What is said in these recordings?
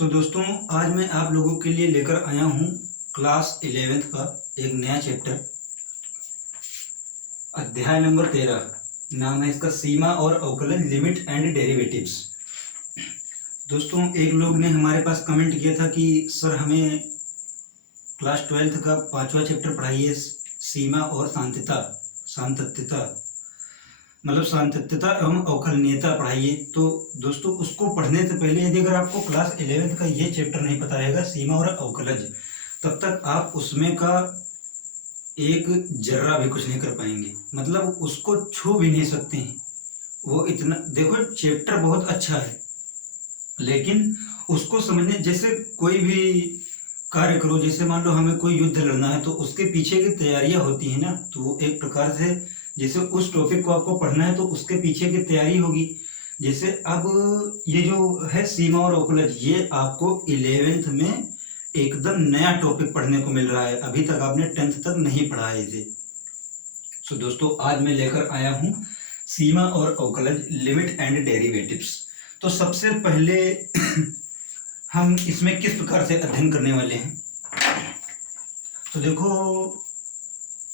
दोस्तों, आज मैं आप लोगों के लिए लेकर आया हूँ क्लास 11th का एक नया चैप्टर। अध्याय नंबर 13 नाम है इसका सीमा और अवकलन, लिमिट एंड डेरिवेटिव्स। दोस्तों, एक लोग ने हमारे पास कमेंट किया था कि सर हमें क्लास 12th का 5वां चैप्टर पढ़ाइए, सीमा और सांतत्यता मतलब सांतत्यता एवं अवकलनीयता पढ़ाइए। तो दोस्तों, उसको पढ़ने से पहले यदि अगर आपको क्लास 11th का ये चैप्टर नहीं पता रहेगा, सीमा और अवकलज, तब तक आप उसमें का एक जर्रा भी कुछ नहीं कर पाएंगे, मतलब उसको छू भी नहीं सकते हैं। वो इतना, देखो चैप्टर बहुत अच्छा है, लेकिन उसको समझने, जैसे कोई भी कार्य करो, जैसे मान लो हमें कोई युद्ध लड़ना है तो उसके पीछे की तैयारियां होती है ना, तो वो एक प्रकार से जैसे उस टॉपिक को आपको पढ़ना है तो उसके पीछे की तैयारी होगी। जैसे अब ये जो है सीमा और अवकलज, ये आपको 11th में एकदम नया टॉपिक पढ़ने को मिल रहा है, अभी तक आपने 10th तक नहीं पढ़ा है इसे। दोस्तों, आज मैं लेकर आया हूँ सीमा और अवकलज, लिमिट एंड डेरिवेटिव्स। तो सबसे पहले हम इसमें किस प्रकार से अध्ययन करने वाले हैं, तो देखो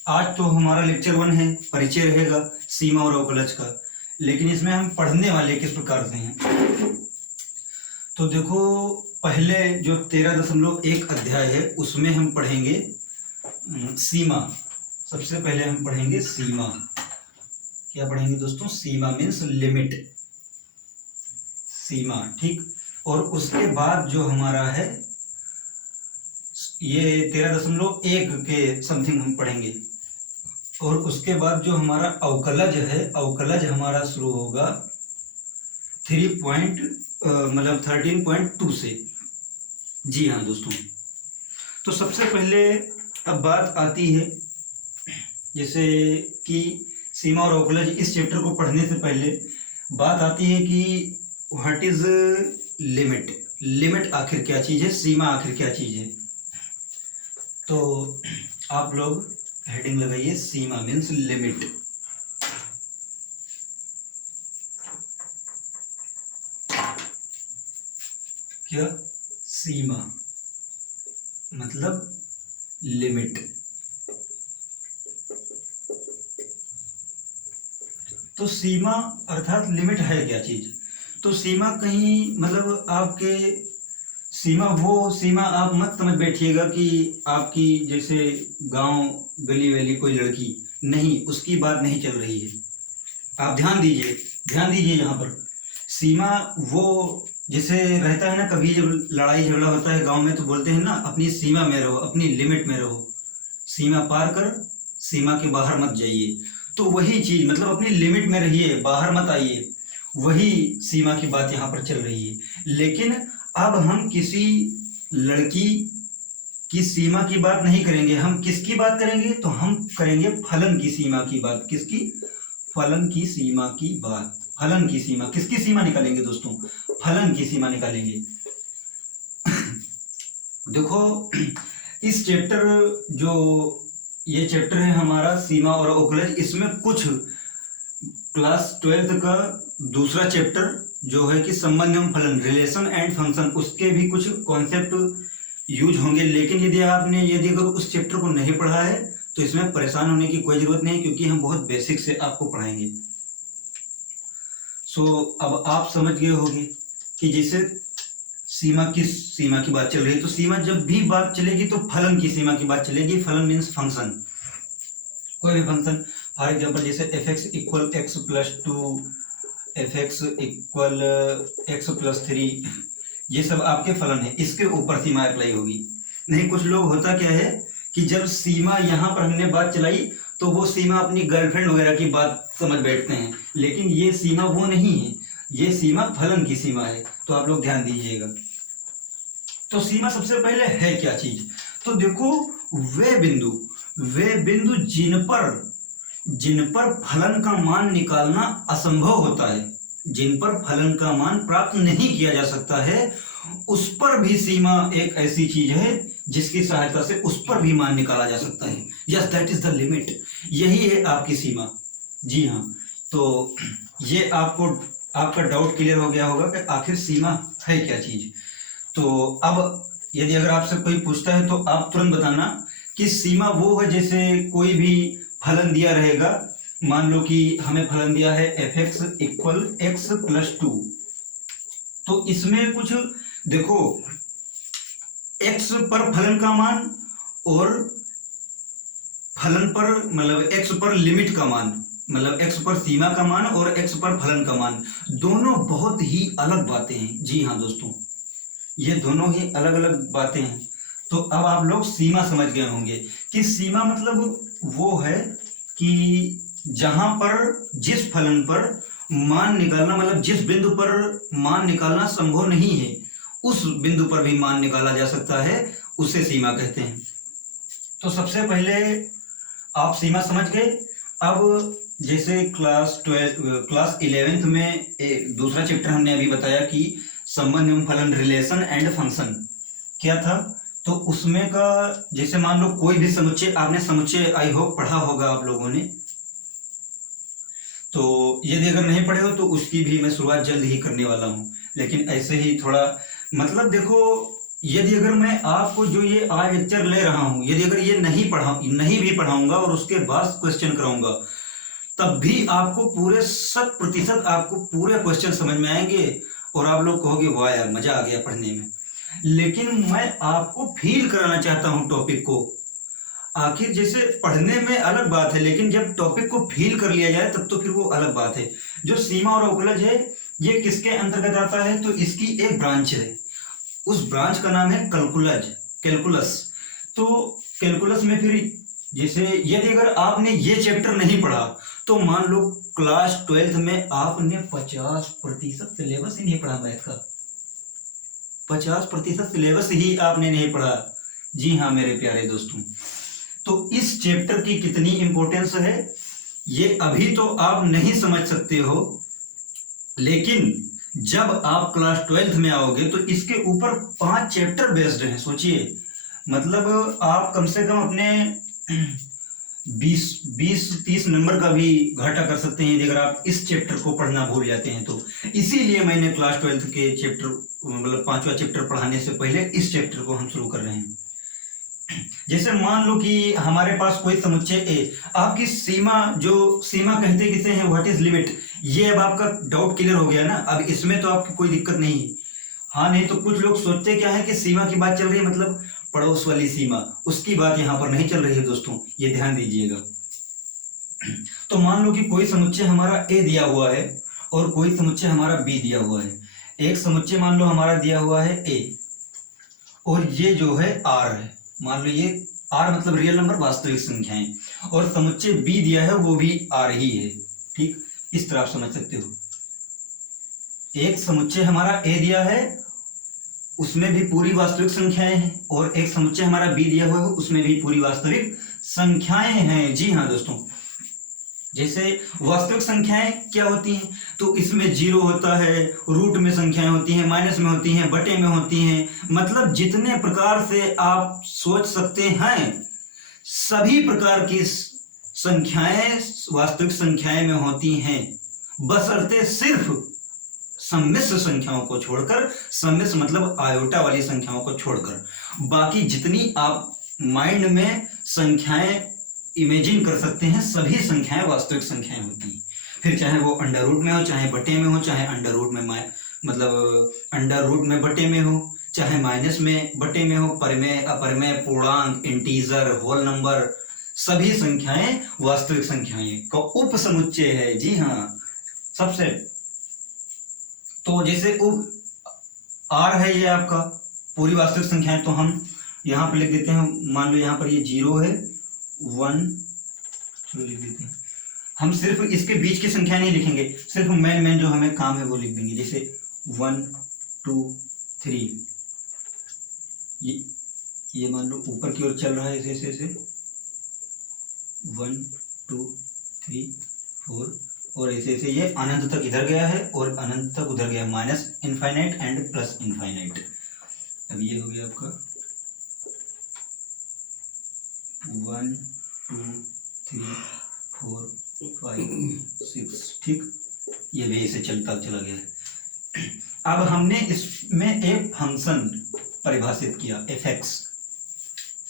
आज तो हमारा लेक्चर 1 है, परिचय रहेगा सीमा और अवकलज का, लेकिन इसमें हम पढ़ने वाले किस प्रकार से हैं। तो देखो, पहले जो 13.1 अध्याय है उसमें हम पढ़ेंगे सीमा। सबसे पहले हम पढ़ेंगे सीमा। क्या पढ़ेंगे दोस्तों? सीमा मीन्स लिमिट, सीमा, ठीक। और उसके बाद जो हमारा है ये 13.1 के समथिंग हम पढ़ेंगे, और उसके बाद जो हमारा अवकलज है, अवकलज हमारा शुरू होगा 13.2 से। जी हाँ दोस्तों, तो सबसे पहले अब बात आती है, जैसे कि सीमा और अवकलज इस चैप्टर को पढ़ने से पहले बात आती है कि व्हाट इज लिमिट। लिमिट आखिर क्या चीज़ है, सीमा आखिर क्या चीज़ है। तो आप लोग हेडिंग लगाइए, सीमा मीन्स लिमिट। क्या? सीमा मतलब लिमिट। तो सीमा अर्थात लिमिट है क्या चीज? तो सीमा कहीं मतलब आपके सीमा, वो सीमा आप मत समझ बैठिएगा कि आपकी जैसे गांव गली वैली कोई लड़की, नहीं, उसकी बात नहीं चल रही है। आप ध्यान दीजिए यहाँ पर। सीमा वो जैसे रहता है ना, कभी जब लड़ाई झगड़ा होता है गांव में तो बोलते हैं ना, अपनी सीमा में रहो, अपनी लिमिट में रहो, सीमा पार कर सीमा के बाहर मत जाइए। तो वही चीज, मतलब अपनी लिमिट में रहिए, बाहर मत आइए, वही सीमा की बात यहाँ पर चल रही है। लेकिन अब हम किसी लड़की की सीमा की बात नहीं करेंगे, हम किसकी बात करेंगे? तो हम करेंगे फलन की सीमा की बात। किसकी? फलन की सीमा की बात। फलन की सीमा, किसकी सीमा निकालेंगे दोस्तों? फलन की सीमा निकालेंगे। देखो, इस चैप्टर, जो ये चैप्टर है हमारा सीमा और अवकलज, इसमें कुछ क्लास 12th का दूसरा चैप्टर जो है कि संबंध एवं फलन, रिलेशन एंड फंक्शन, उसके भी कुछ कॉन्सेप्ट यूज होंगे। लेकिन यदि अगर उस चैप्टर को नहीं पढ़ा है तो इसमें परेशान होने की कोई जरूरत नहीं, क्योंकि हम बहुत बेसिक से आपको पढ़ाएंगे। अब आप समझ गए होंगे कि जैसे सीमा, किस सीमा की बात चल रही है, तो सीमा जब भी बात चलेगी तो फलन की सीमा की बात चलेगी। फलन मीन्स फंक्शन, कोई भी फंक्शन। फॉर एग्जाम्पल जैसे fx equal x+2, fx equal x+3, ये सब आपके फलन है, इसके ऊपर सीमा अप्लाई होगी। नहीं, कुछ लोग होता क्या है कि जब सीमा यहाँ पर हमने बात चलाई तो वो सीमा अपनी गर्लफ्रेंड वगैरह की बात समझ बैठते हैं, लेकिन ये सीमा वो नहीं है, ये सीमा फलन की सीमा है। तो आप लोग ध्यान दीजिएगा। तो सीमा सबसे पहले है क्या चीज? तो देखो, वे बिंदु जिन पर फलन का मान निकालना असंभव होता है, जिन पर फलन का मान प्राप्त नहीं किया जा सकता है, उस पर भी सीमा एक ऐसी चीज है जिसकी सहायता से उस पर भी मान निकाला जा सकता है। Yes, that is the limit. यही है आपकी सीमा। जी हाँ, तो ये आपका डाउट क्लियर हो गया होगा कि आखिर सीमा है क्या चीज। तो अब यदि अगर आपसे कोई पूछता है तो आप तुरंत बताना कि सीमा वो है, जैसे कोई भी फलन दिया रहेगा, मान लो कि हमें फलन दिया है f(x) = x + 2, तो इसमें कुछ देखो, x पर फलन का मान और फलन पर मतलब x पर लिमिट का मान, मतलब x पर सीमा का मान और x पर फलन का मान, दोनों बहुत ही अलग बातें हैं। जी हाँ दोस्तों, ये दोनों ही अलग अलग बातें हैं। तो अब आप लोग सीमा समझ गए होंगे कि सीमा मतलब वो है कि जहां पर जिस फलन पर मान निकालना, मतलब जिस बिंदु पर मान निकालना संभव नहीं है, उस बिंदु पर भी मान निकाला जा सकता है, उसे सीमा कहते हैं। तो सबसे पहले आप सीमा समझ गए। अब जैसे क्लास 11th में दूसरा चैप्टर हमने अभी बताया कि संबंध एवं फलन, रिलेशन एंड फंक्शन क्या था, तो उसमें का जैसे मान लो कोई भी समुच्चय, आपने समुच्चय आई होप पढ़ा होगा आप लोगों ने, तो यदि अगर नहीं पढ़े हो तो उसकी भी मैं शुरुआत जल्द ही करने वाला हूँ। लेकिन ऐसे ही थोड़ा मतलब देखो, यदि अगर मैं आपको जो ये आज लेक्चर ले रहा हूँ, यदि अगर ये नहीं भी पढ़ाऊंगा और उसके बाद क्वेश्चन कराऊंगा, तब भी आपको पूरे 100% आपको पूरे क्वेश्चन समझ में आएंगे और आप लोग कहोगे वाह यार मजा आ गया पढ़ने में। लेकिन मैं आपको फील कराना चाहता हूँ टॉपिक को। आखिर जैसे पढ़ने में अलग बात है, लेकिन जब टॉपिक को फील कर लिया जाए तब तो फिर वो अलग बात है। जो सीमा और अवकलज है, ये किसके अंतर्गत आता है, तो इसकी एक ब्रांच है, उस ब्रांच का नाम है कैलकुलस। तो कैलकुलस में फिर जैसे यदि अगर आपने ये चैप्टर नहीं पढ़ा, तो मान लो क्लास 12th में आपने 50% सिलेबस ही नहीं पढ़ा, मैथ का 50% सिलेबस ही आपने नहीं पढ़ा। जी हाँ मेरे प्यारे दोस्तों, तो इस चैप्टर की कितनी इंपॉर्टेंस है ये अभी तो आप नहीं समझ सकते हो, लेकिन जब आप क्लास 12th में आओगे तो इसके ऊपर 5 चैप्टर बेस्ड हैं। सोचिए, मतलब आप कम से कम अपने 20-30 नंबर का भी घाटा कर सकते हैं यदि अगर आप इस चैप्टर को पढ़ना भूल जाते हैं तो। इसीलिए मैंने क्लास 12th के चैप्टर मतलब 5वां चैप्टर पढ़ाने से पहले इस चैप्टर को हम शुरू कर रहे हैं। जैसे मान लो कि हमारे पास कोई समुच्चय ए, आपकी सीमा, जो सीमा कहते किसे हैं, व्हाट इज लिमिट, ये अब आपका डाउट क्लियर हो गया ना। अब इसमें तो आपकी कोई दिक्कत नहीं है। हाँ, नहीं तो कुछ लोग सोचते क्या है कि सीमा की बात चल रही है मतलब पड़ोस वाली सीमा, उसकी बात यहाँ पर नहीं चल रही है दोस्तों, ये ध्यान दीजिएगा। तो मान लो कि कोई समुच्चय हमारा ए दिया हुआ है और कोई समुच्चय हमारा बी दिया हुआ है। एक समुच्चय मान लो हमारा दिया हुआ है ए और ये जो है आर है, मान लो ये आर मतलब रियल नंबर, वास्तविक संख्याएं, और समुच्चय बी दिया है वो भी आर ही है। ठीक, इस तरह आप समझ सकते हो। एक समुच्चय हमारा ए दिया है, उसमें भी पूरी वास्तविक संख्याएं हैं, और एक समुच्चय हमारा बी दिया हुआ है, उसमें भी पूरी वास्तविक संख्याएं हैं। जी हाँ दोस्तों, जैसे वास्तविक संख्याएं क्या होती हैं, तो इसमें 0 होता है, रूट में संख्याएं होती हैं, माइनस में होती हैं, बटे में होती हैं, मतलब जितने प्रकार से आप सोच सकते हैं सभी प्रकार की संख्याएं वास्तविक संख्याएं में होती हैं, बशर्ते सिर्फ सम्मिश्र संख्याओं को छोड़कर, सम्मिश्र मतलब आयोटा वाली संख्याओं को छोड़कर, बाकी जितनी आप माइंड में संख्याएं इमेजिन कर सकते हैं सभी संख्याएं वास्तविक संख्याएं होती हैं। फिर चाहे वो अंडर रूट में हो, चाहे बटे में हो, चाहे अंडर रूट में मतलब अंडर रूट में बटे में हो, चाहे माइनस में बटे में हो, परिमेय अपरिमेय, पूर्णांक, इंटीजर, होल नंबर, सभी संख्याएं वास्तविक संख्याएं का उप समुच्चय है। जी हाँ, सबसे तो जैसे आर है ये आपका पूरी वास्तविक संख्याएं, तो हम यहाँ पर लिख देते हैं, मान लो यहाँ पर ये 0 है, 1, चलो लिख देते हैं। हम सिर्फ इसके बीच की संख्या नहीं लिखेंगे, सिर्फ मेन जो हमें काम है वो लिख देंगे। जैसे 1 2 3, ये मान लो ऊपर की ओर चल रहा है, ऐसे 1 2 3 4, और ऐसे ये अनंत तक इधर गया है और अनंत तक उधर गया, minus infinite and plus infinite. अब ये हो गया आपका 1 2 3 4 5 6, ठीक, ये भी ऐसे चलता चला गया है। अब हमने इसमें एक फंक्शन परिभाषित किया, एफ एक्स।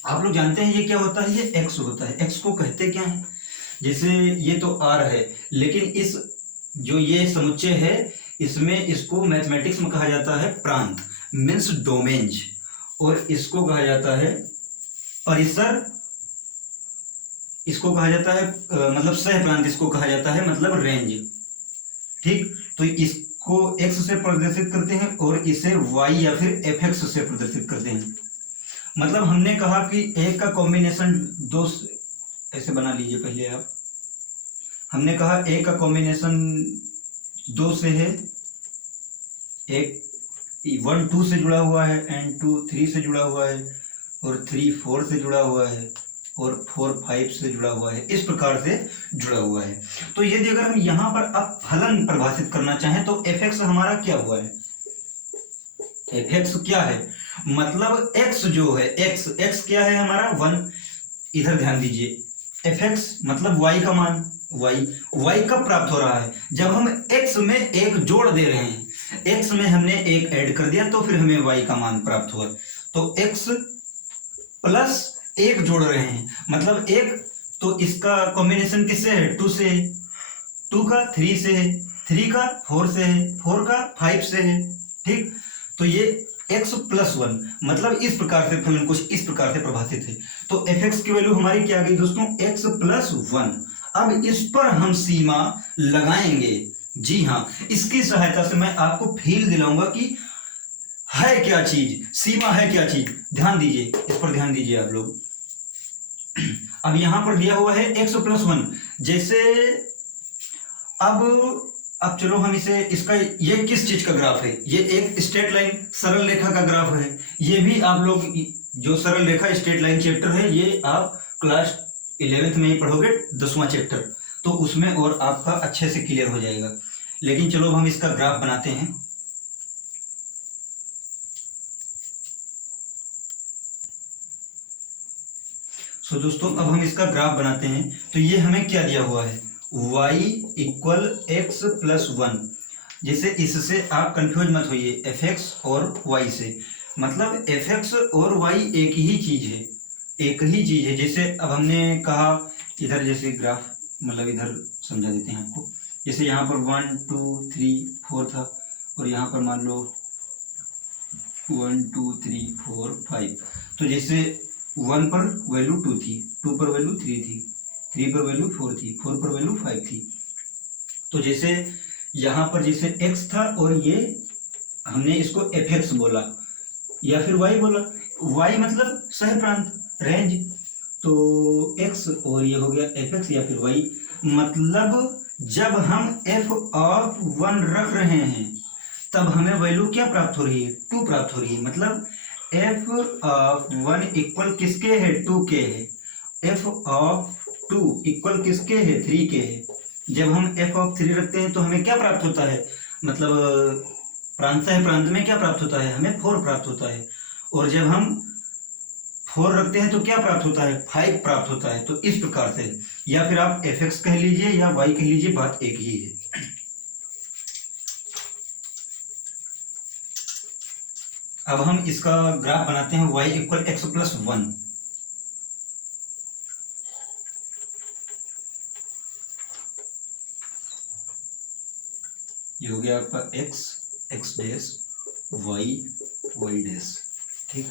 आप लोग जानते हैं ये क्या होता है, ये एक्स होता है। एक्स को कहते क्या है, जैसे ये तो आर है, लेकिन इस जो ये समुच्चय है इसमें इसको मैथमेटिक्स में कहा जाता है प्रांत, मीन्स डोमेन्स, और इसको कहा जाता है परिसर, इसको कहा जाता है मतलब सह प्रांत इसको कहा जाता है, मतलब रेंज। ठीक, तो इसको एक्स से प्रदर्शित करते हैं और इसे वाई या फिर एफ एक्स से प्रदर्शित करते हैं। मतलब हमने कहा कि एक का कॉम्बिनेशन दो, ऐसे बना लीजिए पहले आप। हमने कहा एक का कॉम्बिनेशन दो से है, एक 1 2 से जुड़ा हुआ है, एंड 2 3 से जुड़ा हुआ है, और 3 4 से जुड़ा हुआ है, और 4 5 से जुड़ा हुआ है, इस प्रकार से जुड़ा हुआ है। तो यदि अगर हम यहाँ पर अब फलन परिभाषित करना चाहें तो एफ एक्स हमारा क्या हुआ है, एफ एक्स क्या है, मतलब x जो है, x क्या है हमारा 1, इधर ध्यान दीजिए, एफ एक्स मतलब y का मान, y कब प्राप्त हो रहा है, जब हम x में एक जोड़ दे रहे हैं, x में हमने एक ऐड कर दिया तो फिर हमें y का मान प्राप्त हुआ। तो x प्लस एक जोड़ रहे हैं, मतलब एक, तो इसका कॉम्बिनेशन किससे है, 2 से है, 2 का 3 से है, 3 का 4 से है, 4 का 5 से है। ठीक, तो ये x प्लस 1, मतलब इस प्रकार से फलन कुछ इस प्रकार से प्रभाषित है। तो एफ एक्स की वैल्यू हमारी क्या आ गई दोस्तों, x प्लस 1। अब इस पर हम सीमा लगाएंगे। जी हाँ, इसकी सहायता से मैं आपको फील दिलाऊंगा कि है क्या चीज, सीमा है क्या चीज। ध्यान दीजिए, इस पर ध्यान दीजिए आप लोग। अब यहां पर दिया हुआ है x प्लस 1, जैसे अब चलो हम इसे, इसका ये किस चीज का ग्राफ है, ये एक स्ट्रेट लाइन सरल रेखा का ग्राफ है। ये भी आप लोग जो सरल रेखा स्ट्रेट लाइन चैप्टर है, ये आप क्लास 11th में ही पढ़ोगे, 10वां चैप्टर, तो उसमें और आपका अच्छे से क्लियर हो जाएगा। लेकिन चलो हम इसका ग्राफ बनाते हैं। सो दोस्तों अब हम इसका ग्राफ बनाते हैं। तो ये हमें क्या दिया हुआ है, y इक्वल एक्स प्लस 1। जैसे इससे आप कंफ्यूज मत होइए एफ एक्स और y से, मतलब एफ एक्स और y एक ही चीज है, एक ही चीज है। जैसे अब हमने कहा इधर, जैसे ग्राफ मतलब इधर समझा देते हैं आपको। जैसे यहाँ पर 1 2 3 4 था, और यहाँ पर मान लो 1 2 3 4 5। तो जैसे 1 पर वैल्यू 2 थी, 2 पर वैल्यू 3 थी, 3 पर वैल्यू 4 थी, 4 पर वैल्यू 5 थी। तो जैसे यहाँ पर जैसे x था और ये हमने इसको एफ एक्स बोला या फिर y बोला, y मतलब सह प्रांत रेंज, तो x और ये हो गया एफ एक्स या फिर y। मतलब जब हम f ऑफ 1 रख रहे हैं तब हमें वैल्यू क्या प्राप्त हो रही है, 2 प्राप्त हो रही है। मतलब f ऑफ 1 इक्वल किसके है, 2 के है। f ऑफ 2 इक्वल किसके है, 3 के है। जब हम f ऑफ 3 रखते हैं तो हमें क्या प्राप्त होता है, मतलब प्रांत है, प्रांत में क्या प्राप्त होता है, हमें 4 प्राप्त होता है। और जब हम 4 रखते हैं तो क्या प्राप्त होता है, 5 प्राप्त होता है। तो इस प्रकार से, या फिर आप एफ एक्स कह लीजिए या y कह लीजिए, बात एक ही है। अब हम इसका ग्राफ बनाते हैं, y इक्वल एक्स प्लस 1। ये हो गया आपका x x dash y y dash. ठीक,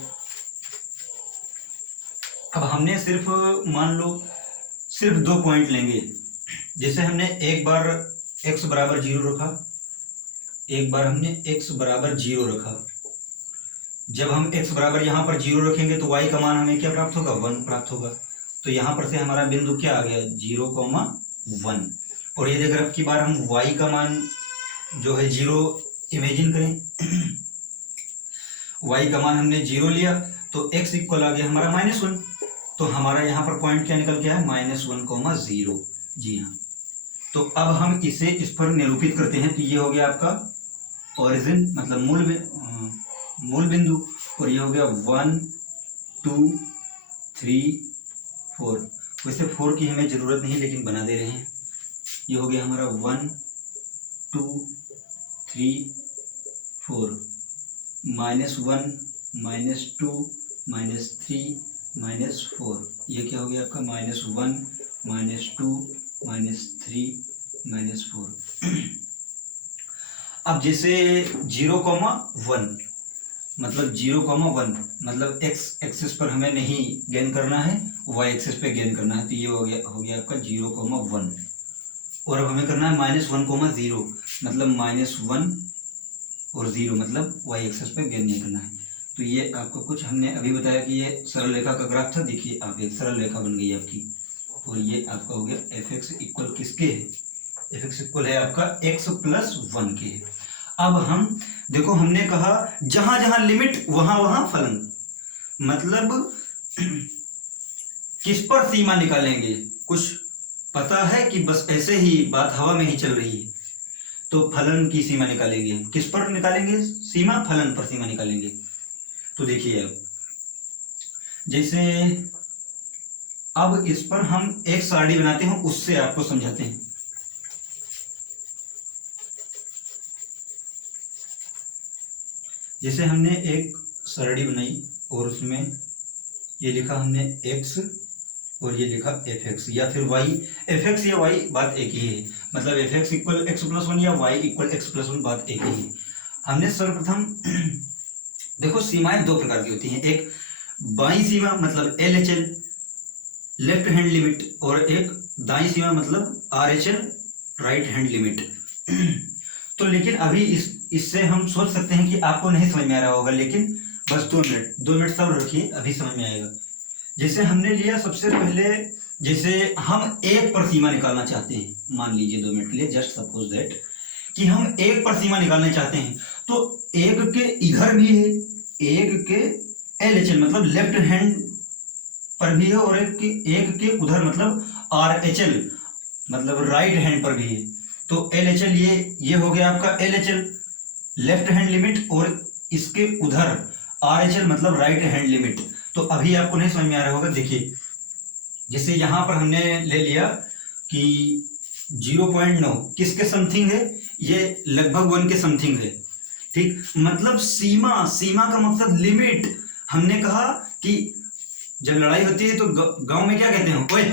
अब हमने सिर्फ मान लो सिर्फ 2 पॉइंट लेंगे। जैसे हमने एक बार x बराबर 0 रखा, एक बार हमने x बराबर 0 रखा। जब हम x बराबर यहाँ पर 0 रखेंगे तो y का मान हमें क्या प्राप्त होगा, 1 प्राप्त होगा। तो यहाँ पर से हमारा बिंदु क्या आ गया, 0,1। और यदि अगर अब की बार हम y का मान जो है 0 इमेजिन करें, y का मान हमने 0 लिया तो x इक्वल आ गया हमारा -1। तो हमारा यहाँ पर पॉइंट क्या निकल गया है, -1,0। जी हाँ, तो अब हम इसे इस पर निरूपित करते हैं। तो ये हो गया आपका ओरिजिन, मतलब मूल बिंदु, और ये हो गया 1 2 3 4। वैसे 4 की हमें जरूरत नहीं, लेकिन बना दे रहे हैं। ये हो गया हमारा 1 2 3 4, -1 -2 -3 -4, ये क्या हो गया आपका -1 -2 -3 -4। अब जैसे 0,1 मतलब 0,1 मतलब एक्स एक्सिस पर हमें नहीं गेन करना है, वाई एक्सिस पे गेन करना है, तो ये हो गया आपका 0,1। और अब हमें करना है -1,0 मतलब -1 और 0 मतलब वाई एक्सिस पे गेन नहीं करना है। तो ये आपको कुछ हमने अभी बताया कि ये सरल रेखा का ग्राफ था। देखिए आप एक सरल रेखा बन गई आपकी, और ये आपका हो गया एफ एक्स इक्वल किसके है, एफ एक्स इक्वल है आपका x+1 के। अब हम देखो, हमने कहा जहां जहां लिमिट वहां वहां फलन, मतलब किस पर सीमा निकालेंगे, कुछ पता है कि बस ऐसे ही बात हवा में ही चल रही है, तो फलन की सीमा निकालेंगे। हम किस पर निकालेंगे सीमा, फलन पर सीमा निकालेंगे। तो देखिए अब जैसे अब इस पर हम एक सारणी बनाते हैं, उससे आपको समझाते हैं। जैसे हमने एक सरणी बनाई और उसमें ये लिखा हमने x और ये लिखा एफ एक्स या फिर y, एफ एक्स या y बात एक ही है, मतलब एफ एक्स इक्वल x+1 या y इक्वल x+1 बात एक ही है। हमने सर्वप्रथम देखो सीमाएं दो प्रकार की होती हैं, एक बाईं सीमा मतलब LHL लेफ्ट हैंड लिमिट, और एक दाईं सीमा मतलब RHL राइट हैंड लिमिट। तो लेकिन अभी इससे हम सोच सकते हैं कि आपको नहीं समझ में आ रहा होगा, लेकिन बस 2 मिनट सब्र रखिए, अभी समझ में आएगा। जैसे हमने लिया सबसे पहले, जैसे हम एक पर सीमा निकालना चाहते हैं, मान लीजिए 2 मिनट के लिए, जस्ट सपोज दैट कि हम एक पर सीमा निकालना चाहते हैं, तो एक के इधर भी है, एक के LHL मतलब लेफ्ट हैंड पर भी है, और एक के उधर मतलब RHL मतलब राइट हैंड पर भी है। तो LHL ये हो गया आपका LHL लेफ्ट हैंड लिमिट, और इसके उधर RHL मतलब राइट हैंड लिमिट। तो अभी आपको नहीं समझ में आ रहा होगा। देखिए जैसे यहां पर हमने ले लिया कि 0.9 किसके समथिंग है, ये लगभग 1 के समथिंग है, ठीक। मतलब सीमा का मकसद लिमिट। हमने कहा कि जब लड़ाई होती है तो गांव में क्या कहते हैं, ओए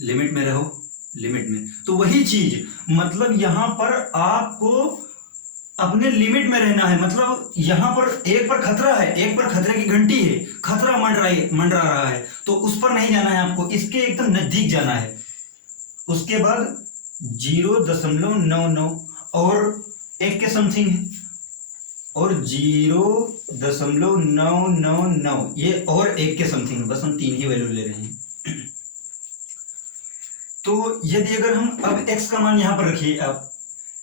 लिमिट में रहो, लिमिट में। तो वही चीज, मतलब यहां पर आपको अपने लिमिट में रहना है। मतलब यहां पर एक पर खतरा है, एक पर खतरे की घंटी है, खतरा मंडरा रहा है, तो उस पर नहीं जाना है आपको, इसके एकदम नजदीक जाना है। उसके बाद 0.99 और 1 के समथिंग है, और 0.999 ये और 1 के समथिंग है, बस हम 3 ही वैल्यू ले रहे हैं। तो यदि अगर हम अब x का मान यहां पर रखिए, आप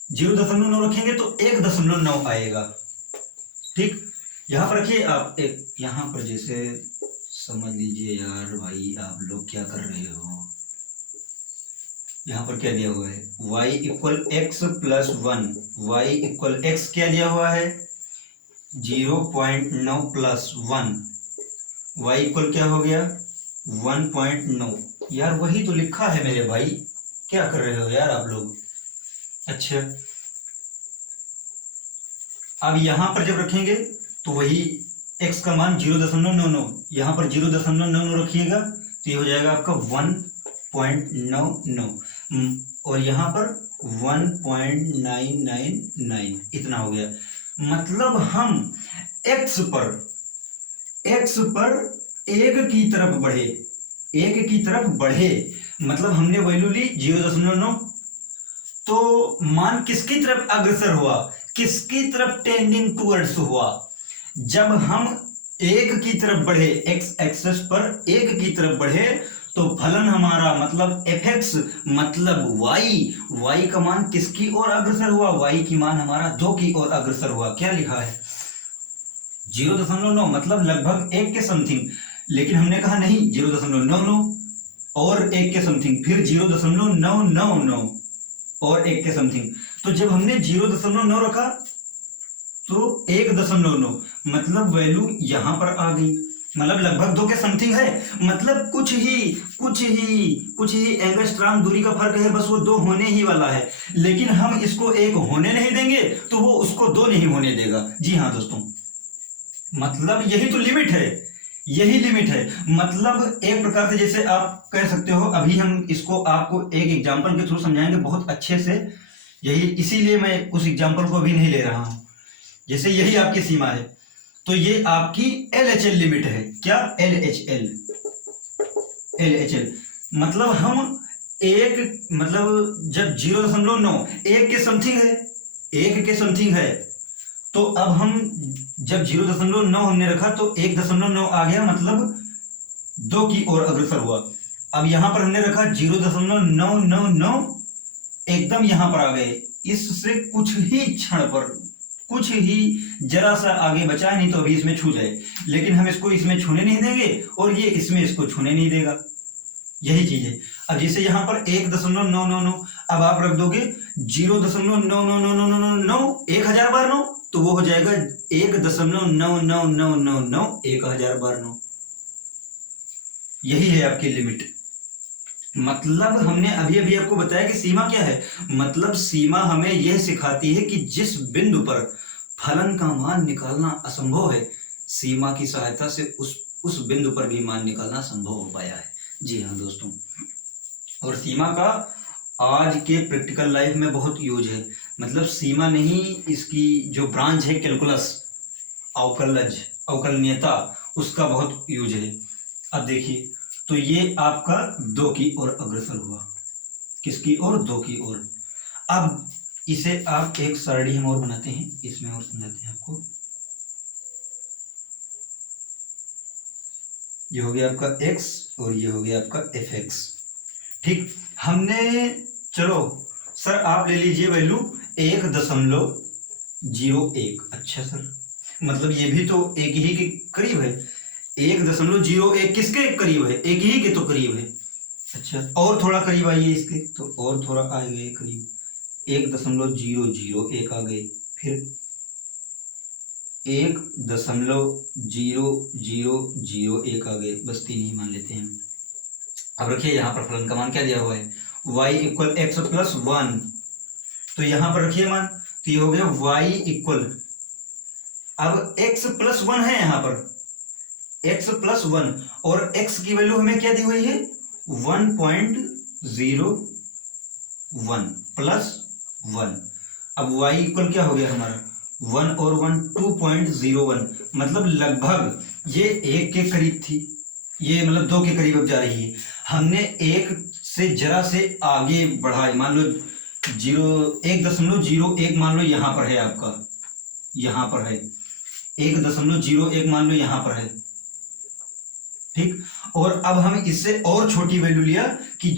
0.9 रखेंगे तो 1.9 आएगा, ठीक। यहां पर रखिए आप एक, यहां पर जैसे समझ लीजिए यार भाई आप लोग क्या कर रहे हो, यहां पर क्या दिया हुआ है, y equal x+1, y equal x क्या दिया हुआ है 0.9 + 1, y इक्वल क्या हो गया 1.9। यार वही तो लिखा है मेरे भाई, क्या कर रहे हो यार आप लोग। अच्छा, अब यहां पर जब रखेंगे तो वही x का मान 0.99, यहां पर 0.99 रखिएगा तो ये हो जाएगा आपका 1.99, और यहां पर 1.999 इतना हो गया। मतलब हम x पर एक की तरफ बढ़े, मतलब हमने वैल्यू ली 0.9, तो मान किसकी तरफ अग्रसर हुआ, किसकी तरफ टेंडिंग टूवर्ड्स हुआ। जब हम एक की तरफ बढ़े, एक्स एक्सिस पर एक की तरफ बढ़े, तो फलन हमारा मतलब एफ एक्स मतलब वाई का मान किसकी ओर अग्रसर हुआ, वाई की मान हमारा 2 की ओर अग्रसर हुआ। क्या लिखा है 0.9 मतलब लगभग 1 के समथिंग, लेकिन हमने कहा नहीं 0.99 और 1 के समथिंग, फिर 0.999 और 1 के समथिंग। तो जब हमने 0.9 रखा तो 1.9 मतलब वैल्यू यहां पर आ गई, मतलब लगभग 2 के समथिंग है, मतलब कुछ ही एंगस्ट्रॉम दूरी का फर्क है, बस वो 2 होने ही वाला है। लेकिन हम इसको 1 होने नहीं देंगे तो वो उसको 2 नहीं होने देगा। जी हाँ दोस्तों, मतलब यही तो लिमिट है, यही लिमिट है। मतलब एक प्रकार से जैसे आप कह सकते हो, अभी हम इसको आपको एक एग्जांपल के थ्रू समझाएंगे बहुत अच्छे से, यही इसीलिए मैं उस एग्जांपल को अभी नहीं ले रहा हूं। जैसे यही आपकी सीमा है, तो ये आपकी LHL लिमिट है। क्या? LHL। LHL मतलब हम एक, मतलब जब 0.9 एक के समथिंग है, एक के समथिंग है, तो अब हम जब 0.9 हमने रखा तो 1.9 आ गया, मतलब 2 की ओर अग्रसर हुआ। अब यहां पर हमने रखा 0.999, एकदम यहां पर आ गए। इससे कुछ ही क्षण पर, कुछ ही जरा सा आगे बचा है, नहीं तो अभी इसमें छू जाए, लेकिन हम इसको इसमें छूने नहीं देंगे और ये इसमें इसको छूने नहीं देगा। यही चीज है। अब जैसे यहां पर 1.999, अब आप रख दोगे 0.99999, 1000 बार 9, तो वो हो जाएगा 1.99999, 1000 बार 9। यही है आपकी लिमिट। मतलब हमने अभी अभी आपको बताया कि सीमा क्या है। मतलब सीमा हमें यह सिखाती है कि जिस बिंदु पर फलन का मान निकालना असंभव है, सीमा की सहायता से उस बिंदु पर भी मान निकालना संभव हो पाया है। जी हाँ दोस्तों, और सीमा का आज के प्रैक्टिकल लाइफ में बहुत यूज है। मतलब सीमा नहीं, इसकी जो ब्रांच है कैलकुलस, अवकलज, अवकलनीयता, उसका बहुत यूज है। अब देखिए, तो ये आपका 2 की ओर अग्रसर हुआ। किसकी ओर? 2 की ओर। अब इसे आप एक सरणी हम और बनाते हैं, इसमें और समझाते हैं आपको। ये हो गया आपका x और ये हो गया आपका fx। ठीक, हमने, चलो सर आप ले लीजिए वैल्यू 1.01। अच्छा सर, मतलब ये भी तो एक ही के करीब है। 1.01 किसके करीब है? एक ही के तो करीब है। अच्छा, और थोड़ा करीब आइए इसके, तो और थोड़ा आ गए करीब, 1.001 आ गए, फिर 1.0001 आ गए, बस 3 ही मान लेते हैं। अब रखिए यहाँ पर फलन का मान क्या दिया हुआ है, y इक्वल एक्स प्लस 1, तो यहां पर रखिए मान, तो ये हो गया y इक्वल, अब x प्लस 1 है यहाँ पर, x प्लस 1, और x की वैल्यू हमें क्या दी हुई है, 1.01 प्लस 1। अब y इक्वल क्या हो गया हमारा, 1 और 1 2.01, मतलब लगभग ये 1 के करीब थी, ये मतलब 2 के करीब अब जा रही है। हमने 1 से जरा से आगे बढ़ाए, मान लो 1.01 मान लो यहां पर है आपका, यहां पर है 1.01 मान लो यहां पर है। ठीक, और अब हम इससे और छोटी वैल्यू लिया कि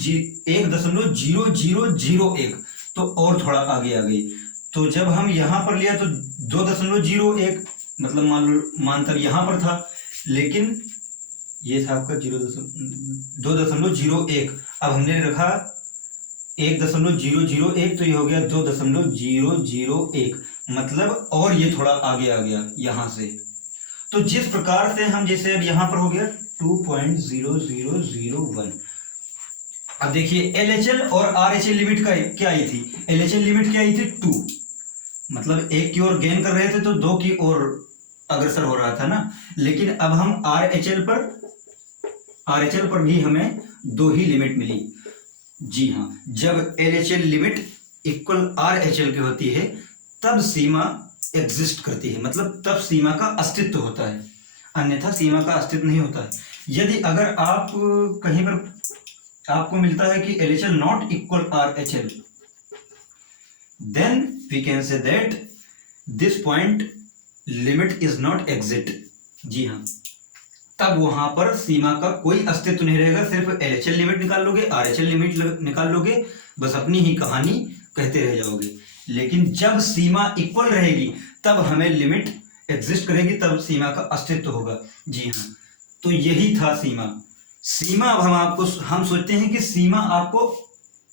1.0001, तो और थोड़ा आगे आ गई। तो जब हम यहां पर लिया तो 2.01, मतलब मान तब यहां पर था, लेकिन ये था आपका 2.01। अब हमने रखा 1.001, तो ये हो गया 2.001, मतलब और ये थोड़ा आगे आ गया यहां से। तो जिस प्रकार से हम, जैसे अब यहां पर हो गया 2.0001। अब देखिए LHL और RHL लिमिट का क्या आई थी, LHL लिमिट क्या आई थी 2, मतलब 1 की ओर गेन कर रहे थे तो 2 की ओर अग्रसर हो रहा था ना। लेकिन अब हम RHL पर भी हमें 2 ही लिमिट मिली। जी हाँ, जब LHL लिमिट इक्वल RHL की होती है तब सीमा एग्जिस्ट करती है, मतलब तब सीमा का अस्तित्व होता है, अन्यथा सीमा का अस्तित्व नहीं होता है। यदि अगर आप कहीं पर आपको मिलता है कि LHL not equal RHL, then we can say that this point limit is not exist। जी हाँ, तब वहां पर सीमा का कोई अस्तित्व नहीं रहेगा, सिर्फ LHL लिमिट निकाल लोगे, RHL लिमिट निकाल लोगे, बस अपनी ही कहानी कहते रह जाओगे। लेकिन जब सीमा इक्वल रहेगी तब हमें लिमिट एग्जिस्ट करेगी, तब सीमा का अस्तित्व होगा। जी हाँ, तो यही था सीमा। अब हम सोचते हैं कि सीमा आपको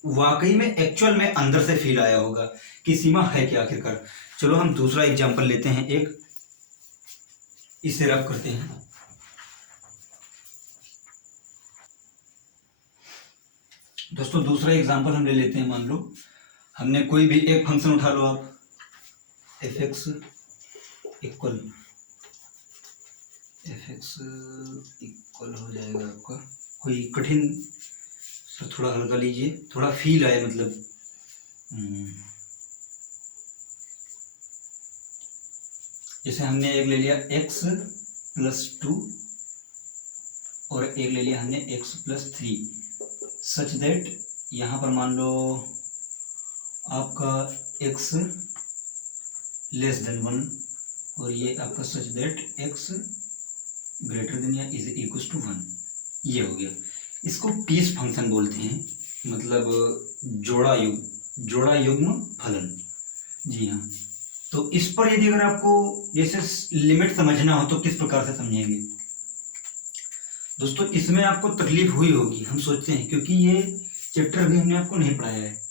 वाकई में एक्चुअल में अंदर से फील आया होगा कि सीमा है क्या आखिरकार। चलो हम दूसरा एग्जांपल लेते हैं, एक इसे रब करते हैं। दोस्तों दूसरा एग्जांपल हम ले लेते हैं, मान लो हमने कोई भी एक फंक्शन उठा लो आप, f(x) equal F x equal हो जाएगा आपका, कोई कठिन सर थोड़ा हल्का लीजिए, थोड़ा फील आए मतलब। जैसे हमने एक ले लिया x + 2 और एक ले लिया हमने x + 3, सच दैट यहाँ पर मान लो आपका x <1 और ये आपका सच दैट x > या = 1, ये हो गया। इसको पीस फंक्शन बोलते हैं, मतलब जोड़ा युग्म फलन। जी हाँ, तो इस पर यदि अगर आपको जैसे लिमिट समझना हो तो किस प्रकार से समझेंगे दोस्तों? इसमें आपको तकलीफ हुई होगी, हम सोचते हैं, क्योंकि ये चैप्टर अभी हमने आपको नहीं पढ़ाया है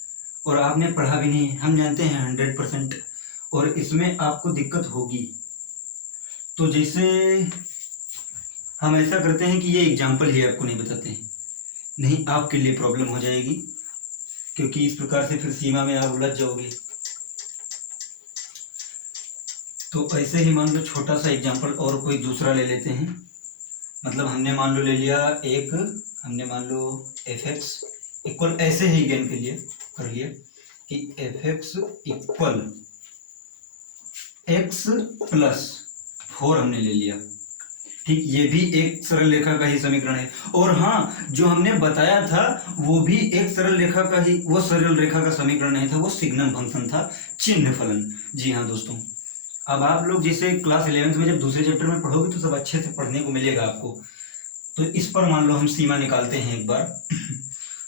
और आपने पढ़ा भी नहीं, हम जानते हैं 100%, और इसमें आपको दिक्कत होगी। तो जैसे हम ऐसा करते हैं कि ये एग्जाम्पल ही आपको नहीं बताते हैं, नहीं आपके लिए प्रॉब्लम हो जाएगी, क्योंकि इस प्रकार से फिर सीमा में आप उलझ जाओगे। तो ऐसे ही मान लो छोटा सा एग्जाम्पल और कोई दूसरा ले लेते हैं, मतलब हमने मान लो ले लिया हमने मान लो एफ एक्स इक्वल, ऐसे ही गेन के लिए कर लिया कि एफ एक्स इक्वल x + 4 हमने ले लिया, ठीक। ये भी एक सरल रेखा का ही समीकरण है, और हाँ, जो हमने बताया था वो भी एक सरल रेखा का ही, वो सरल रेखा का समीकरण नहीं था, वो सिग्नम फंक्शन था, चिन्ह फलन। जी हाँ दोस्तों, अब आप लोग जैसे क्लास 11th में जब दूसरे चैप्टर में पढ़ोगे तो सब अच्छे से पढ़ने को मिलेगा आपको। तो इस पर मान लो हम सीमा निकालते हैं एक बार।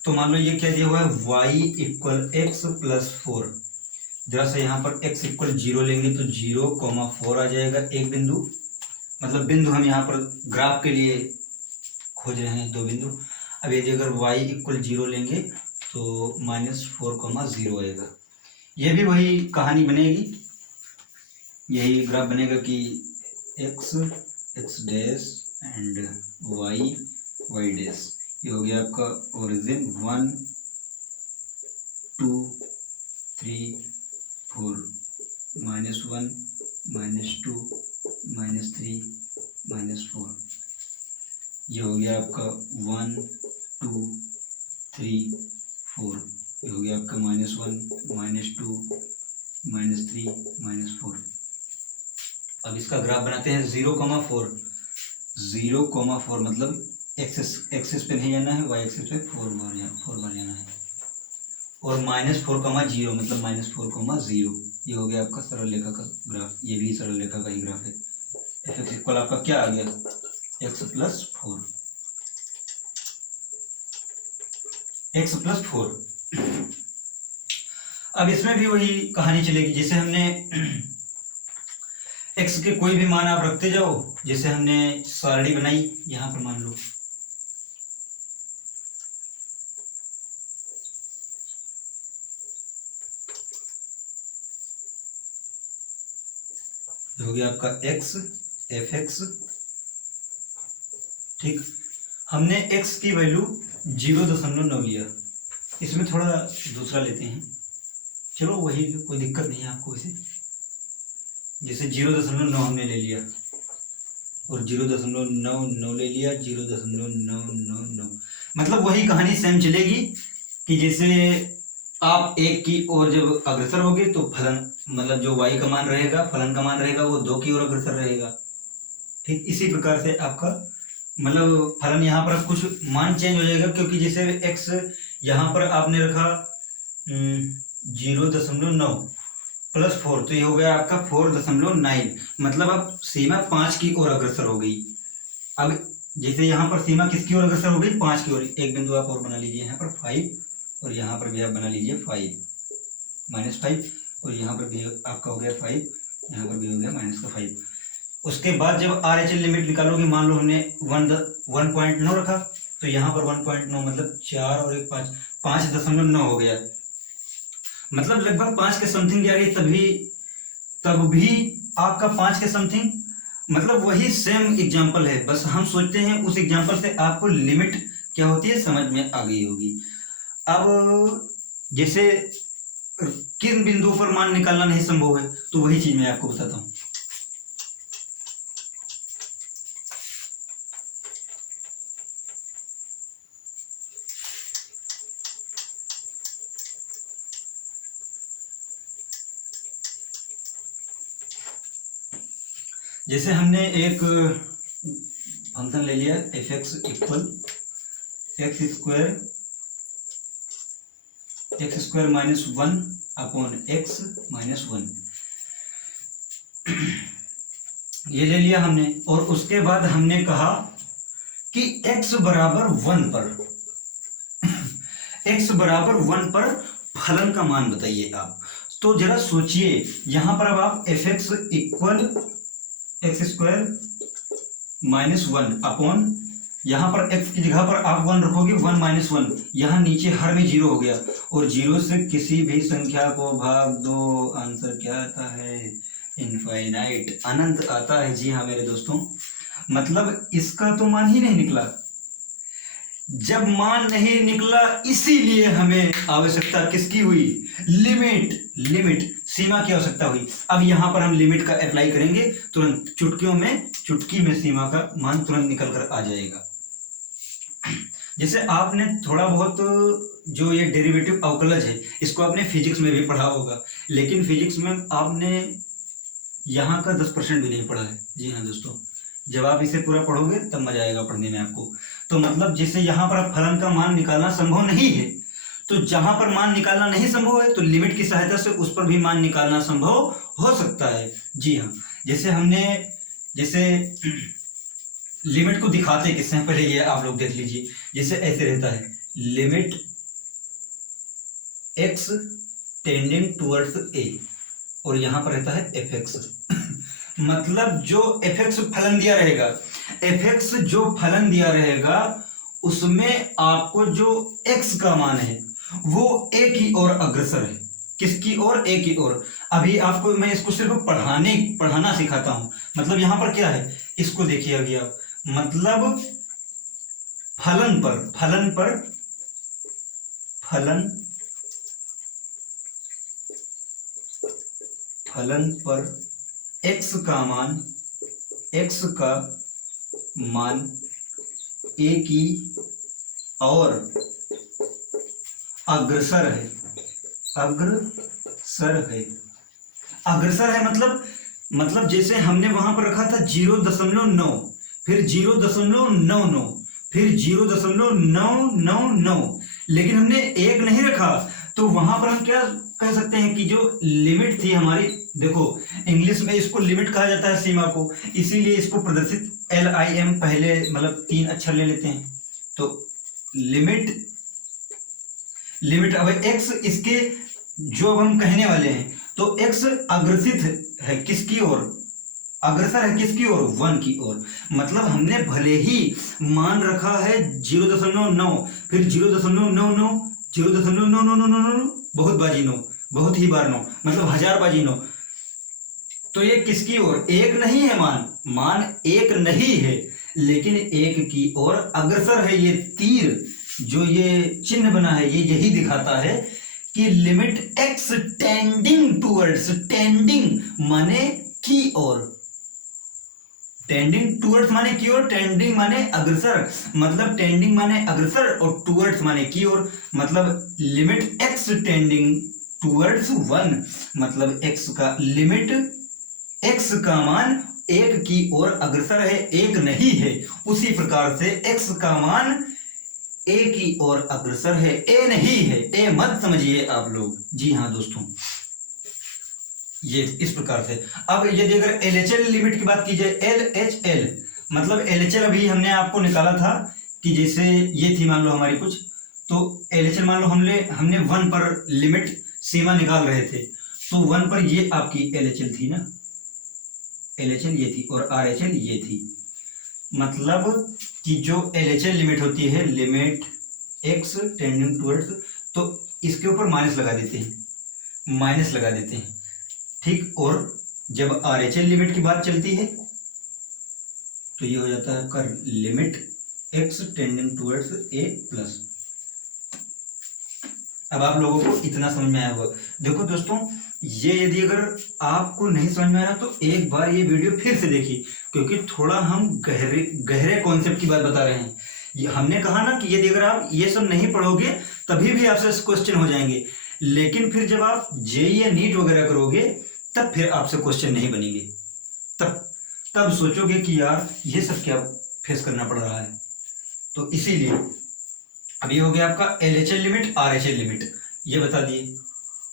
तो मान लो ये क्या दिया हुआ है, y = x + 4। जरा सा यहाँ पर x = 0 लेंगे तो 0,4 आ जाएगा एक बिंदु, मतलब बिंदु हम यहाँ पर ग्राफ के लिए खोज रहे हैं, 2 बिंदु। अब यदि अगर y = 0 लेंगे तो -4,0 आएगा। ये भी वही कहानी बनेगी, यही ग्राफ बनेगा कि x dash and y dash. ये हो गया आपका ओरिजिन 1 2 3 4, -1 -2 -3 -4। ये हो गया आपका 1 2 3 4। ये हो गया आपका -1 -2 -3 -4। अब इसका ग्राफ बनाते हैं 0,4 मतलब एक्सिस पे नहीं जाना है, y एक्सिस पे 4 बार जाना है, और -4,0 मतलब -4,0। ये हो गया आपका सरल रेखा का ग्राफ, ये भी सरल रेखा का ही ग्राफ है। एफ एक्स इक्वल आपका क्या आ गया, x + 4, x + 4। अब इसमें भी वही कहानी चलेगी, जैसे हमने x के कोई भी मान आप रखते जाओ, जैसे हमने सारणी बनाई यहाँ पर मान लो, हो गया आपका x एफ एक्स, ठीक। हमने x की वैल्यू 0.9 लिया, इसमें थोड़ा दूसरा लेते हैं, चलो वही, कोई दिक्कत नहीं है आपको। इसे जैसे 0.9 हमने ले लिया और 0.99 ले लिया, 0.999, मतलब वही कहानी सेम चलेगी कि जैसे आप एक की ओर जब अग्रसर होगे तो फलन, मतलब जो y का मान रहेगा, फलन का मान रहेगा, वो 2 की ओर अग्रसर रहेगा, ठीक। इसी प्रकार से आपका मतलब फलन यहाँ पर कुछ मान चेंज हो जाएगा, क्योंकि जैसे x यहाँ पर आपने रखा 0.9 + 4, तो ये हो गया आपका 4.9, मतलब अब सीमा 5 की ओर अग्रसर हो गई। अब जैसे यहाँ पर सीमा किसकी ओर अग्रसर हो गई, 5 की ओर। एक बिंदु आप और बना लीजिए यहाँ पर 5, और यहाँ पर भी आप बना लीजिए 5 -5, और यहाँ पर भी आपका हो गया 5, यहाँ पर भी हो गया -5। उसके बाद जब RHL लिमिट निकालोगे, मान लो हमने 1.9 रखा, तो यहाँ पर 1.9 मतलब 4 और 1 5, 5.9 हो गया, मतलब लगभग 5 के समथिंग आ गई। तब भी आपका 5 के समथिंग, मतलब वही सेम एग्जाम्पल है, बस हम सोचते हैं उस एग्जाम्पल से आपको लिमिट क्या होती है समझ में आ गई होगी। अब जैसे किन बिंदु पर मान निकालना नहीं संभव है, तो वही चीज मैं आपको बताता हूँ। जैसे हमने एक फंक्शन ले लिया F x equal x square minus 1 upon x minus 1, ये ले लिया हमने। और उसके बाद हमने कहा कि x बराबर 1 पर x बराबर 1 पर फलन का मान बताइए आप। तो जरा सोचिए, यहां पर अब आप F x equal x square minus 1 upon, यहां पर x की जगह पर आप 1 रखोगे, 1 माइनस 1, यहां नीचे हर में 0 हो गया, और 0 से किसी भी संख्या को भाग दो, आंसर क्या आता है? इनफाइनाइट, अनंत आता है। जी हाँ मेरे दोस्तों, मतलब इसका तो मान ही नहीं निकला। जब मान नहीं निकला, इसीलिए हमें आवश्यकता किसकी हुई? लिमिट, सीमा की आवश्यकता हुई। अब यहां पर हम लिमिट का अप्लाई करेंगे, तुरंत चुटकी में सीमा का मान तुरंत निकल कर आ जाएगा। जैसे आपने थोड़ा बहुत जो ये डेरिवेटिव अवकलज है, इसको आपने फिजिक्स में भी पढ़ा होगा, लेकिन फिजिक्स में आपने यहाँ का 10% भी नहीं पढ़ा है। जी हाँ दोस्तों, जब आप इसे पूरा पढ़ोगे तब मजा आएगा पढ़ने में आपको। तो मतलब जैसे यहाँ पर फलन का मान निकालना संभव नहीं है, तो जहां पर मान निकालना नहीं संभव है, तो लिमिट की सहायता से उस पर भी मान निकालना संभव हो सकता है। जी हाँ, जैसे लिमिट को दिखाते किससे हैं, पहले ये आप लोग देख लीजिए। जैसे ऐसे रहता है, limit x tending towards a, और यहां पर रहता है एफ एक्स मतलब जो एफ एक्स फलन दिया रहेगा, उसमें आपको जो x का मान है वो a की ओर अग्रसर है। किसकी ओर? a की ओर। अभी आपको मैं इसको सिर्फ पढ़ाना सिखाता हूं। मतलब यहां पर क्या है, इसको देखिए अभी आप, मतलब फलन पर x का मान a की और अग्रसर है। मतलब जैसे हमने वहां पर रखा था 0.9, फिर 0.99, फिर 0.999, लेकिन हमने 1 नहीं रखा, तो वहां पर हम क्या कह सकते हैं कि जो लिमिट थी हमारी, देखो इंग्लिश में इसको लिमिट कहा जाता है, सीमा को, इसीलिए इसको प्रदर्शित LIM पहले मतलब 3 अक्षर ले लेते हैं। तो लिमिट अब x, इसके जो अब हम कहने वाले हैं, तो x अग्रसित है किसकी ओर? अग्रसर है किसकी ओर? 1 की ओर। मतलब हमने भले ही मान रखा है 0.9, फिर 0.99, 0.999, बहुत ही बार 9, मतलब 1000 बाजी 9, तो ये किसकी ओर? 1 नहीं है, मान 1 नहीं है, लेकिन 1 की ओर अग्रसर है। ये तीर जो ये चिन्ह बना है, ये यही दिखाता है कि limit x tending towards, tending माने की ओर, टेंडिंग टूवर्ड्स माने की ओर, टेंडिंग माने अग्रसर, मतलब टेंडिंग माने अग्रसर और टूवर्ड्स माने की ओर। मतलब लिमिट x टेंडिंग टूवर्ड्स 1, मतलब x का लिमिट, x का मान 1 की ओर अग्रसर है, 1 नहीं है। उसी प्रकार से x का मान a की ओर अग्रसर है, a नहीं है, a मत समझिए आप लोग। जी हाँ दोस्तों, ये इस प्रकार से। अब यदि अगर LHL लिमिट की बात की जाए, LHL मतलब LHL अभी हमने आपको निकाला था कि जैसे ये थी मान लो हमारी कुछ, तो LHL मान लो हमने 1 पर लिमिट सीमा निकाल रहे थे, तो 1 पर ये आपकी LHL थी ना, LHL ये थी और RHL ये थी। मतलब कि जो LHL लिमिट होती है, लिमिट x टेंडिंग टुवर्ड्स, तो इसके ऊपर माइनस लगा देते हैं, ठीक। और जब RHL लिमिट की बात चलती है तो ये हो जाता है कर limit x tending towards a plus. अब आप लोगों को इतना समझ में आया होगा। देखो दोस्तों, ये यदि अगर आपको नहीं समझ में आ रहा तो एक बार ये वीडियो फिर से देखिए, क्योंकि थोड़ा हम गहरे कॉन्सेप्ट की बात बता रहे हैं। हमने कहा ना कि यदि अगर आप ये सब नहीं पढ़ोगे तभी भी आपसे क्वेश्चन हो जाएंगे, लेकिन फिर जब आप जेईई या नीट वगैरह करोगे तब फिर आपसे क्वेश्चन नहीं बनेंगे, तब सोचोगे कि यार ये सब क्या फेस करना पड़ रहा है। तो इसीलिए अब ये हो गया आपका LHL लिमिट, RHL लिमिट, ये बता दिए।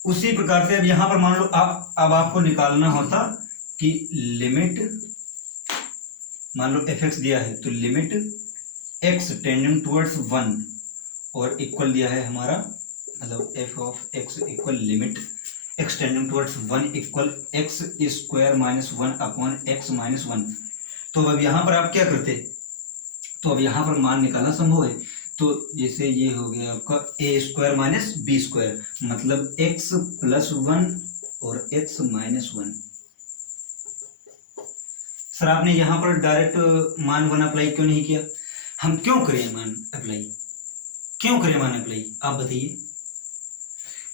उसी प्रकार से अब यहां पर मान लो आप, अब आपको निकालना होता कि लिमिट, मान लो fx दिया है तो लिमिट x टेंडिंग टुवर्ड्स 1 और इक्वल दिया है हमारा, मतलब f of x equal limit x tending towards 1 equal x square minus 1 upon x minus 1। तो अब यहां पर आप क्या करते, तो अब यहां पर मान निकालना संभव है। तो जैसे ये हो गया आपका ए स्क्वायर माइनस बी स्क्वायर, मतलब x प्लस 1 और x माइनस 1। सर आपने यहां पर डायरेक्ट मान 1 अप्लाई क्यों नहीं किया? हम क्यों करें मान अप्लाई, क्यों करें मान अप्लाई, आप बताइए।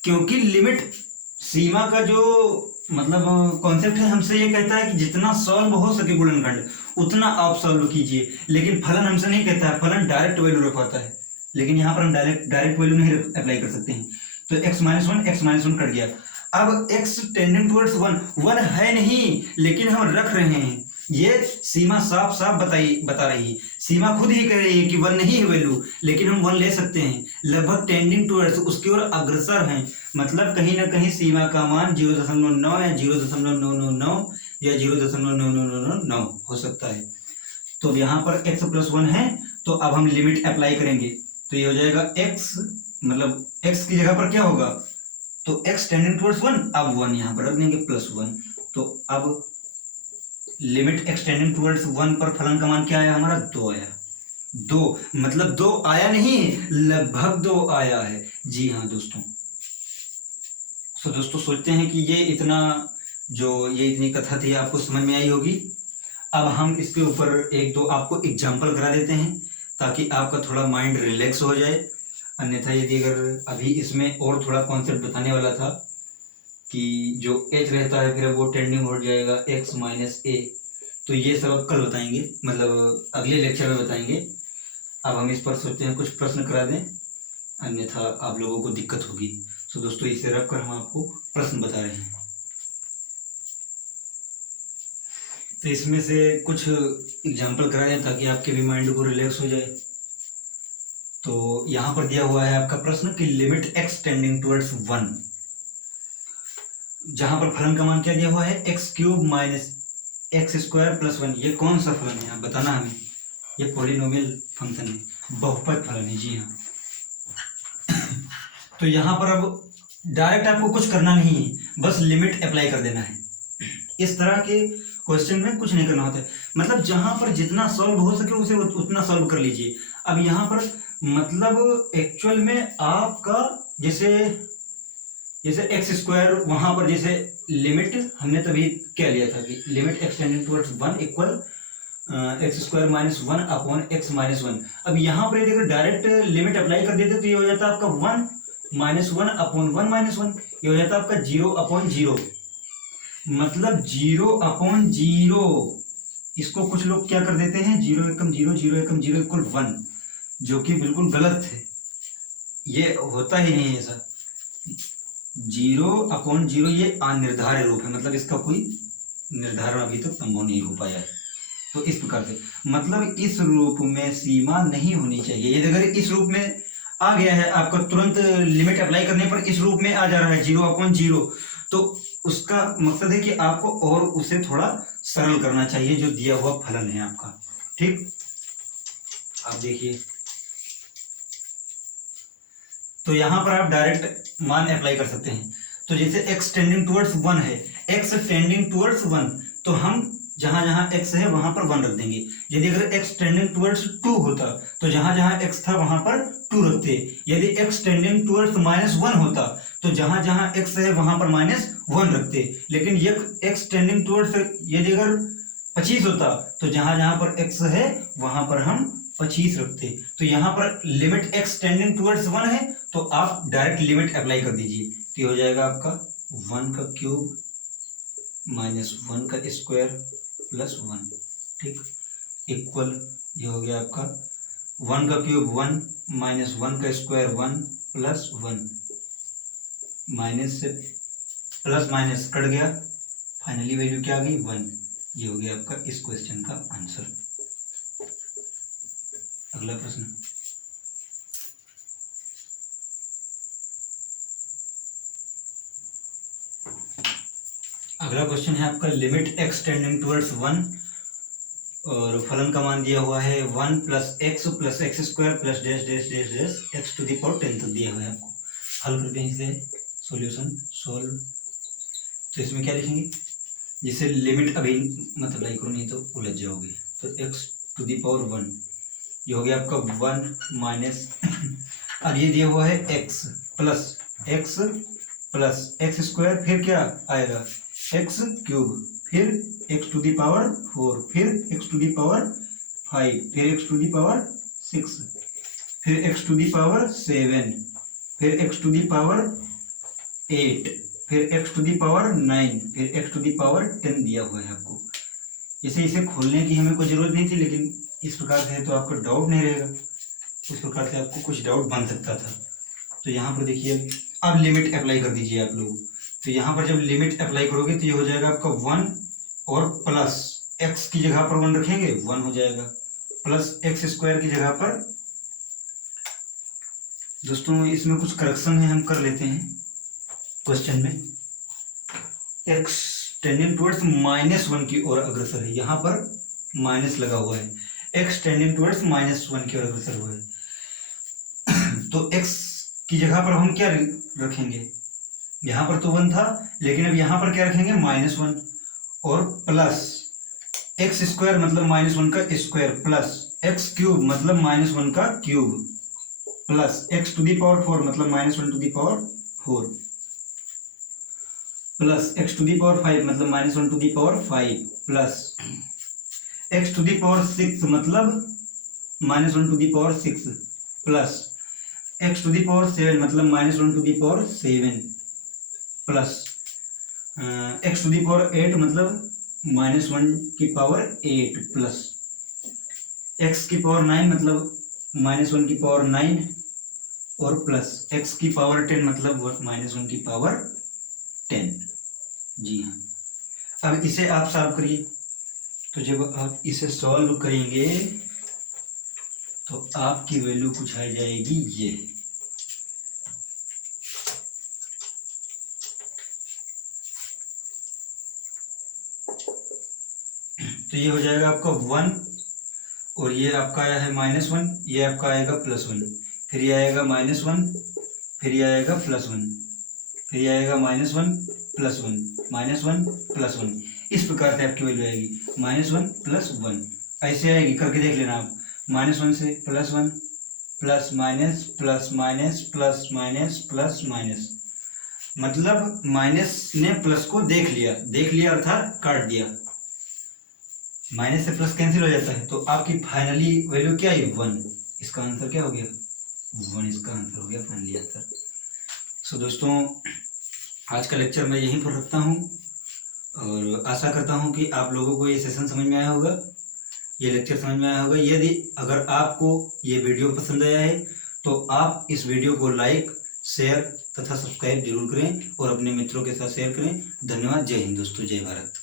क्योंकि लिमिट, सीमा का जो मतलब कॉन्सेप्ट है हमसे ये कहता है कि जितना सॉल्व हो सके गुणनखंड उतना आप सॉल्व कीजिए, लेकिन फलन हमसे नहीं कहता है, फलन डायरेक्ट वैल्यू रखवाता है। लेकिन यहाँ पर हम डायरेक्ट वैल्यू नहीं अप्लाई कर सकते हैं। तो x माइनस 1 कट गया। अब x टेंडिंग टुवर्ड्स 1 है नहीं, लेकिन हम रख रहे हैं। ये सीमा साफ साफ बता रही है, सीमा खुद ही कह रही है कि 1 नहीं है वैल्यू, लेकिन हम 1 ले सकते हैं। लगभग टेंडिंग टुवर्ड्स उसकी ओर अग्रसर हैं, मतलब कहीं ना कहीं सीमा का मान 0.9 या 0.999 या 0.9999 हो सकता है। तो यहाँ पर x प्लस 1 है, तो अब हम लिमिट अप्लाई करेंगे। तो ये हो जाएगा x, मतलब x की जगह पर क्या होगा, तो x टेंडिंग टुवर्ड्स 1, अब 1 यहाँ पर रख देंगे प्लस 1। तो अब लिमिट x टेंडिंग टुवर्ड्स 1 पर फलन का मान क्या आया हमारा, 2 आया। 2 मतलब 2 आया नहीं, लगभग 2 आया है। जी हाँ दोस्तों। तो दोस्तों सोचते हैं कि ये इतनी कथा थी आपको समझ में आई होगी। अब हम इसके ऊपर एक दो आपको एग्जाम्पल करा देते हैं ताकि आपका थोड़ा माइंड रिलैक्स हो जाए। अन्यथा यदि अगर अभी इसमें और थोड़ा कॉन्सेप्ट बताने वाला था कि जो h रहता है फिर वो टेंडिंग हो जाएगा x माइनस a, तो ये सब कल बताएंगे, मतलब अगले लेक्चर में बताएंगे। अब हम इस पर सोचते हैं कुछ प्रश्न करा दें, अन्यथा आप लोगों को दिक्कत होगी। तो दोस्तों इसे रख कर हम आपको प्रश्न बता रहे हैं। तो इसमें से कुछ एग्जाम्पल करा दें ताकि आपके भी माइंड को रिलैक्स हो जाए। तो यहाँ पर दिया हुआ है आपका प्रश्न कि लिमिट x टेंडिंग टुवर्ड्स 1, जहां पर फलन का मान क्या दिया हुआ है, x cube minus x square plus 1। ये कौन सा फलन है आप बताना हमें। ये पॉलिनोमियल फंक्शन है, बहुपद फलन है। जी हाँ। तो यहाँ पर अब डायरेक्ट आपको कुछ करना नहीं है, बस लिमिट अप्लाई कर देना है। इस तरह के क्वेश्चन में कुछ नहीं करना होता है, मतलब जहां पर जितना सॉल्व हो सके उसे उतना सॉल्व कर लीजिए। अब यहाँ पर मतलब एक्चुअल में आपका जैसे एक्स स्क्वायर, वहां पर जैसे लिमिट हमने तभी क्या लिया था कि limit x tending towards 1 equal x square minus 1 upon x minus 1। अब यहाँ पर यदि अगर डायरेक्ट लिमिट अप्लाई कर देते तो ये हो जाता आपका 1 माइनस 1 अपॉन 1 माइनस 1, ये हो जाता आपका 0 अपॉन 0, मतलब 0 अपॉन 0। इसको कुछ लोग क्या कर देते हैं, 0 एकम 0 0 एकम 0 इक्वल 1, जो कि बिल्कुल गलत है। ये होता ही नहीं है ऐसा। 0 अपॉन 0 ये अनिर्धारित रूप है, मतलब इसका कोई निर्धारण अभी तक संभव नहीं हो पाया है। तो इस प्रकार से मतलब इस रूप में सीमा नहीं होनी चाहिए। यदि अगर इस रूप में आ गया है, आपका तुरंत लिमिट अप्लाई करने पर इस रूप में आ जा रहा है 0 अपॉन 0, तो उसका मकसद है कि आपको और उसे थोड़ा सरल करना चाहिए जो दिया हुआ फलन है आपका। ठीक, आप देखिए। तो यहां पर आप डायरेक्ट मान अप्लाई कर सकते हैं। तो जैसे x टेंडिंग टुवर्ड्स 1 है, x टेंडिंग टुवर्ड्स 1, तो हम जहां जहां x है वहां पर 1 रख देंगे। यदि अगर x टेंडिंग टुवर्ड्स 2 होता तो जहां जहां x था वहां पर 2 रखते। यदि x टेंडिंग टुवर्ड्स -1 होता तो जहां जहां x है वहां पर -1 रखते। लेकिन ये x टेंडिंग टुवर्ड्स यदि अगर 25 होता तो जहां जहां पर x है वहां पर हम 25 रखते। तो यहाँ पर लिमिट x टेंडिंग टुवर्ड्स 1 है, तो आप डायरेक्ट लिमिट अप्लाई कर दीजिए। तो हो जाएगा आपका 1 का क्यूब माइनस 1 का स्क्वायर प्लस 1, ठीक, इक्वल ये हो गया आपका 1 का क्यूब 1 माइनस 1 का स्क्वायर 1 प्लस 1, माइनस से प्लस माइनस कट गया, फाइनली वैल्यू क्या आ गई 1। ये हो गया आपका इस क्वेश्चन का आंसर। अगला प्रश्न, अगला क्वेश्चन है आपका लिमिट x टेंडिंग टुवर्ड्स 1 और फलन का मान दिया हुआ है 1 plus x square plus dash dash dash dash x to the power 10 तक दिया हुआ है आपको। हल करते हैं इसे, सॉल्यूशन सोल्व। तो इसमें क्या लिखेंगे, जिसे लिमिट अभी मत अप्लाई करो नहीं तो उलझ जाओगे। तो एक्स टू द पावर 1 ये हो गया आपका 1 माइनस अब ये दिया हुआ है एक्स प्लस एक्स स्क्वायर, फिर क्या आएगा एक्स क्यूब, फिर एक्स टू दी पावर 4, फिर एक्स टू दी पावर 5, फिर एक्स टू दी पावर 6, फिर एक्स टू दी पावर 7, फिर एक्स टू दी पावर 8, फिर एक्स टू दी पावर 9, फिर एक्स टू दी पावर 10 दिया हुआ है आपको। जैसे इसे खोलने की हमें कोई ज़रूरत नहीं थी, लेकिन इस प्रकार से है तो आपको डाउट नहीं रहेगा, उस प्रकार से आपको कुछ डाउट बन सकता था। तो यहाँ पर देखिए, अब लिमिट अप्लाई कर दीजिए आप लोग। तो यहाँ पर जब लिमिट अप्लाई करोगे तो ये हो जाएगा आपका 1 और प्लस एक्स की जगह पर 1 रखेंगे 1 हो जाएगा, प्लस एक्स स्क्वायर की जगह पर। दोस्तों इसमें कुछ करेक्शन है, हम कर लेते हैं क्वेश्चन में। एक्स टेंडिंग टुवर्ड्स -1 की ओर अग्रसर है, यहाँ पर माइनस लगा हुआ है, एक्स टेंडिंग टुवर्ड्स -1 की ओर अग्रसर हुआ है। तो एक्स की जगह पर हम क्या रखेंगे, यहाँ पर तो 1 था, लेकिन अब यहाँ पर क्या रखेंगे -1 और प्लस एक्स स्क्वायर मतलब -1 का स्क्वायर, प्लस एक्स क्यूब मतलब -1 का cube, plus x to the power 4 मतलब -1 to the power 4, plus x to the power 5 मतलब -1 to the power 5, plus x to the power 6 मतलब -1 to the power 6, plus x to the power 7 मतलब -1 to the power 7, plus x to the power 8 मतलब -1 की power 8, plus x की power 9 मतलब -1 की power 9, और plus x की power 10 मतलब -1 की पावर 10। जी हाँ, अब इसे आप सॉल्व करिए। तो जब आप इसे सॉल्व करेंगे तो आपकी वैल्यू कुछ आ जाएगी ये। तो ये हो जाएगा आपका 1 और ये आपका आया है -1, ये आपका आएगा +1, फिर ये आएगा -1, फिर ये आएगा +1, फिर ये आएगा -1 +1 -1 +1। इस प्रकार से आपकी वैल्यू आएगी -1 +1, ऐसे आएगी, करके देख लेना आप। -1 से +1 plus minus plus minus plus minus plus minus, मतलब माइनस ने प्लस को देख लिया अर्थात काट दिया। माइनस से प्लस कैंसिल हो जाता है, तो आपकी फाइनली वैल्यू क्या है 1। इसका आंसर क्या हो गया 1, इसका आंसर हो गया फाइनली आंसर। सो दोस्तों आज का लेक्चर मैं यहीं पर रखता हूँ और आशा करता हूँ कि आप लोगों को ये सेशन समझ में आया होगा, ये लेक्चर समझ में आया होगा। यदि अगर आपको ये वीडियो पसंद आया है तो आप इस वीडियो को लाइक शेयर तथा सब्सक्राइब जरूर करें और अपने मित्रों के साथ शेयर करें। धन्यवाद। जय हिंद दोस्तों, जय भारत।